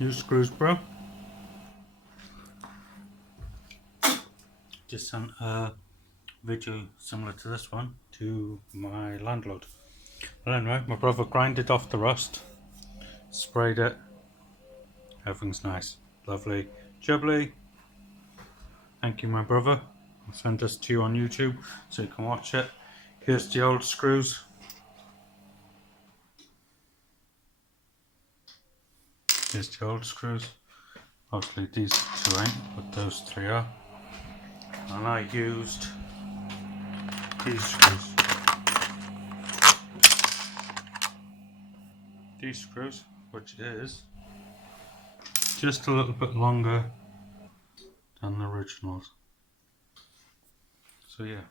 New screws, bro. Just sent a video similar to this one to my landlord. Well, anyway, my brother grinded off the rust, sprayed it. Everything's nice, lovely, jubbly. Thank you, my brother. I'll send this to you on YouTube so you can watch it. Here's the old screws. Here's the old screws. Obviously these two ain't, but those three are. And I used these screws. These screws, which is just a little bit longer than the originals. So yeah.